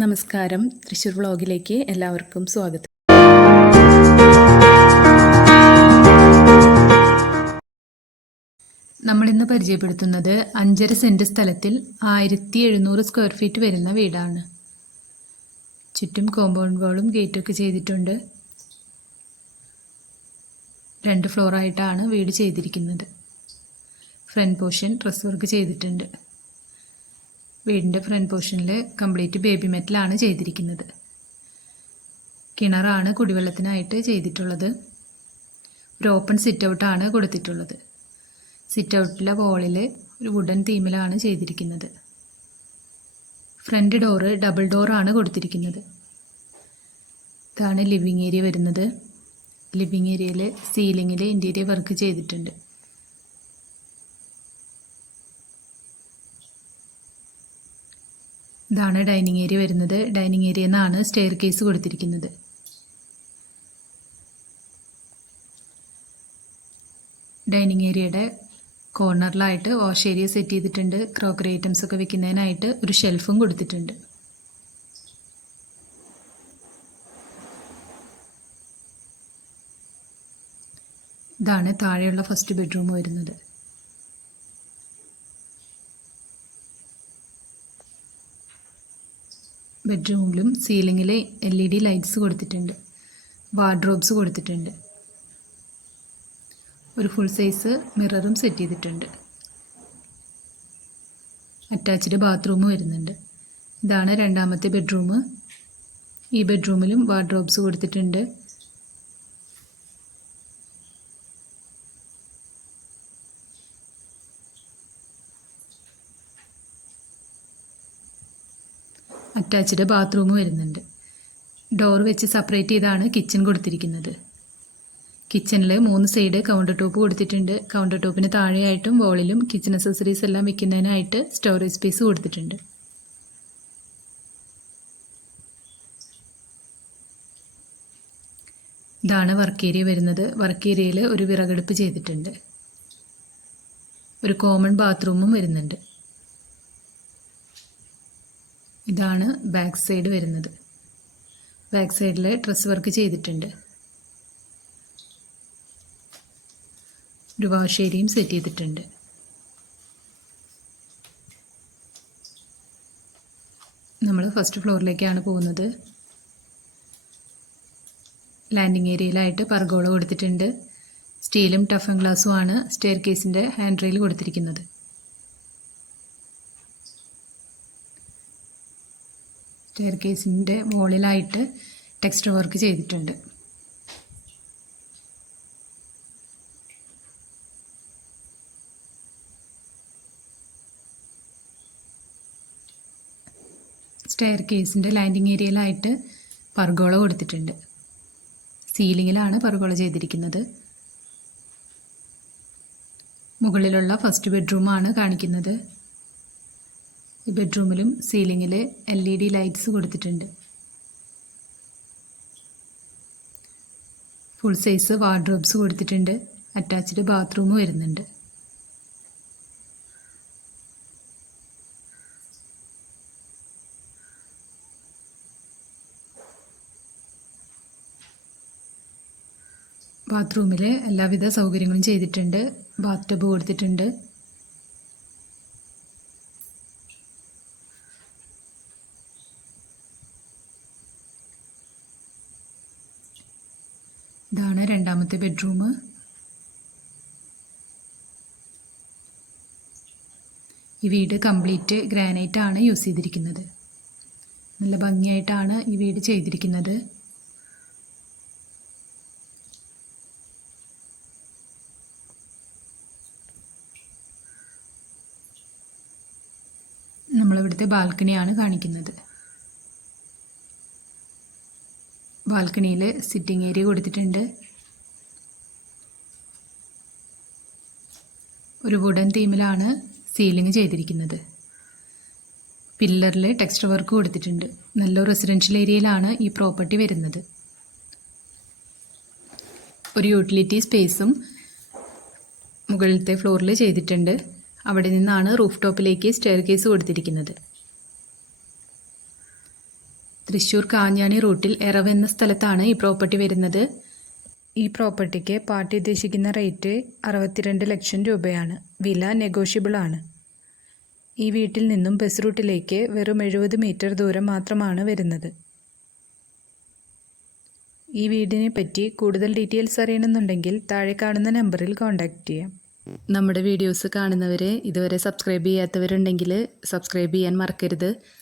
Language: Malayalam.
നമസ്കാരം. തൃശ്ശൂർ വ്ളോഗിലേക്ക് എല്ലാവർക്കും സ്വാഗതം. നമ്മളിന്ന് പരിചയപ്പെടുത്തുന്നത് അഞ്ചര സെന്റ് സ്ഥലത്തിൽ ആയിരത്തി എഴുന്നൂറ് സ്ക്വയർ ഫീറ്റ് വരുന്ന വീടാണ്. ചുറ്റും കോമ്പൗണ്ട് വാളും ഗേറ്റൊക്കെ ചെയ്തിട്ടുണ്ട്. രണ്ട് ഫ്ലോറായിട്ടാണ് വീട് ചെയ്തിരിക്കുന്നത്. ഫ്രണ്ട് പോർഷൻ ഡ്രസ് വർക്ക് ചെയ്തിട്ടുണ്ട്. വീടിന്റെ ഫ്രണ്ട് പോർഷനിൽ കംപ്ലീറ്റ് ബേബി മെറ്റലാണ് ചെയ്തിരിക്കുന്നത്. കിണറാണ് കുടിവെള്ളത്തിനായിട്ട് ചെയ്തിട്ടുള്ളത്. ഒരു ഓപ്പൺ സിറ്റ് ഔട്ടാണ് കൊടുത്തിട്ടുള്ളത്. സിറ്റ് ഔട്ടിലെ വോളിൽ ഒരു വുഡൻ തീമിലാണ് ചെയ്തിരിക്കുന്നത്. ഫ്രണ്ട് ഡോറ് ഡബിൾ ഡോറാണ് കൊടുത്തിരിക്കുന്നത്. ഇതാണ് ലിവിങ് ഏരിയ വരുന്നത്. ലിവിങ് ഏരിയയിൽ സീലിങ്ങിൽ ഇന്റീരിയർ വർക്ക് ചെയ്തിട്ടുണ്ട്. ഇതാണ് ഡൈനിങ് ഏരിയ വരുന്നത്. ഡൈനിങ് ഏരിയ നിന്നാണ് സ്റ്റെയർ കേസ് കൊടുത്തിരിക്കുന്നത്. ഡൈനിങ് ഏരിയയുടെ കോർണറിലായിട്ട് വാഷ് ഏരിയ സെറ്റ് ചെയ്തിട്ടുണ്ട്. ക്രോക്കറി ഐറ്റംസ് ഒക്കെ വെക്കുന്നതിനായിട്ട് ഒരു ഷെൽഫും കൊടുത്തിട്ടുണ്ട്. ഇതാണ് താഴെയുള്ള ഫസ്റ്റ് ബെഡ്റൂം വരുന്നത്. ബെഡ്റൂമിലും സീലിങ്ങിൽ എൽ ഇ ഡി ലൈറ്റ്സ് കൊടുത്തിട്ടുണ്ട്. വാർഡ്രോബ്സ് കൊടുത്തിട്ടുണ്ട്. ഒരു ഫുൾ സൈസ് മിററും സെറ്റ് ചെയ്തിട്ടുണ്ട്. അറ്റാച്ച്ഡ് ബാത്റൂം വരുന്നുണ്ട്. ഇതാണ് രണ്ടാമത്തെ ബെഡ്റൂം. ഈ ബെഡ്റൂമിലും വാർഡ്രോബ്സ് കൊടുത്തിട്ടുണ്ട്. അറ്റാച്ച്ഡ് ബാത്റൂം വരുന്നുണ്ട്. ഡോർ വെച്ച് സെപ്പറേറ്റ് ചെയ്താണ് കിച്ചൺ കൊടുത്തിരിക്കുന്നത്. കിച്ചണിൽ മൂന്ന് സൈഡ് കൗണ്ടർ ടോപ്പ് കൊടുത്തിട്ടുണ്ട്. കൗണ്ടർ ടോപ്പിന് താഴെയായിട്ടും വോളിലും കിച്ചൺ അസസറീസ് എല്ലാം വെക്കുന്നതിനായിട്ട് സ്റ്റോറേജ് സ്പേസ് കൊടുത്തിട്ടുണ്ട്. ഇതാണ് വർക്ക് ഏരിയ വരുന്നത്. വർക്ക് ഏരിയയിൽ ഒരു വിറകടുപ്പ് ചെയ്തിട്ടുണ്ട്. ഒരു കോമൺ ബാത്റൂമും വരുന്നുണ്ട്. ഇതാണ് ബാക്ക് സൈഡ് വരുന്നത്. ബാക്ക് സൈഡിൽ ഡ്രസ് വർക്ക് ചെയ്തിട്ടുണ്ട്. ഒരു വാഷ് ഏരിയയും സെറ്റ് ചെയ്തിട്ടുണ്ട്. നമ്മൾ ഫസ്റ്റ് ഫ്ലോറിലേക്കാണ് പോകുന്നത്. ലാൻഡിങ് ഏരിയയിലായിട്ട് പർഗോള കൊടുത്തിട്ടുണ്ട്. സ്റ്റീലും ടഫൻ ഗ്ലാസ്സുമാണ് സ്റ്റെയർ കേസിന്റെ ഹാൻഡ് റെയിൽ കൊടുത്തിരിക്കുന്നത്. സ്റ്റെയർ കേസിന്റെ മുകളിലായിട്ട് ടെക്സ്റ്റർ വർക്ക് ചെയ്തിട്ടുണ്ട്. സ്റ്റെയർ കേസിന്റെ ലാൻഡിങ് ഏരിയയിലായിട്ട് പർഗോള കൊടുത്തിട്ടുണ്ട്. സീലിങ്ങിലാണ് പർഗോള ചെയ്തിരിക്കുന്നത്. മുകളിലുള്ള ഫസ്റ്റ് ബെഡ്റൂമാണ് കാണിക്കുന്നത്. ഈ ബെഡ്റൂമിലും സീലിങ്ങിൽ എൽ ഇ ഡി ലൈറ്റ്സ് കൊടുത്തിട്ടുണ്ട്. ഫുൾ സൈസ് വാർഡ്രോബ്സ് കൊടുത്തിട്ടുണ്ട്. അറ്റാച്ച്ഡ് ബാത്റൂം വരുന്നുണ്ട്. ബാത്റൂമിൽ എല്ലാവിധ സൗകര്യങ്ങളും ചെയ്തിട്ടുണ്ട്. ബാത്ത് ടബ് കൊടുത്തിട്ടുണ്ട്. ഇതാണ് രണ്ടാമത്തെ ബെഡ്റൂം ഈ വീട് കംപ്ലീറ്റ് ഗ്രാനൈറ്റ് ആണ് യൂസ് ചെയ്തിരിക്കുന്നത്. നല്ല ഭംഗിയായിട്ടാണ് ഈ വീട് ചെയ്തിരിക്കുന്നത്. നമ്മളിവിടുത്തെ ബാൽക്കണിയാണ് കാണിക്കുന്നത്. ബാൽക്കണിയിൽ സിറ്റിംഗ് ഏരിയ കൊടുത്തിട്ടുണ്ട്. ഒരു വുഡൻ തീമിലാണ് സീലിംഗ് ചെയ്തിരിക്കുന്നത്. പില്ലറിൽ ടെക്സ്റ്റ് വർക്ക് കൊടുത്തിട്ടുണ്ട്. നല്ല റെസിഡൻഷ്യൽ ഏരിയയിലാണ് ഈ പ്രോപ്പർട്ടി വരുന്നത്. ഒരു യൂട്ടിലിറ്റി സ്പേസും മുകളിലത്തെ ഫ്ലോറിൽ ചെയ്തിട്ടുണ്ട്. അവിടെ നിന്നാണ് റൂഫ് ടോപ്പിലേക്ക് സ്റ്റെയർ കേസ് കൊടുത്തിരിക്കുന്നത്. തൃശ്ശൂർ കാഞ്ഞാണി റൂട്ടിൽ എറവ് എന്ന സ്ഥലത്താണ് ഈ പ്രോപ്പർട്ടി വരുന്നത്. ഈ പ്രോപ്പർട്ടിക്ക് പാർട്ടി ഉദ്ദേശിക്കുന്ന റേറ്റ് അറുപത്തിരണ്ട് ലക്ഷം രൂപയാണ്. വില നെഗോഷ്യബിൾ ആണ്. ഈ വീട്ടിൽ നിന്നും ബസ് റൂട്ടിലേക്ക് വെറും എഴുപത് മീറ്റർ ദൂരം മാത്രമാണ് വരുന്നത്. ഈ വീടിനെ പറ്റി കൂടുതൽ ഡീറ്റെയിൽസ് അറിയണമെന്നുണ്ടെങ്കിൽ താഴെ കാണുന്ന നമ്പറിൽ കോൺടാക്റ്റ് ചെയ്യാം. നമ്മുടെ വീഡിയോസ് കാണുന്നവരെ ഇതുവരെ സബ്സ്ക്രൈബ് ചെയ്യാത്തവരുണ്ടെങ്കിൽ സബ്സ്ക്രൈബ് ചെയ്യാൻ മറക്കരുത്.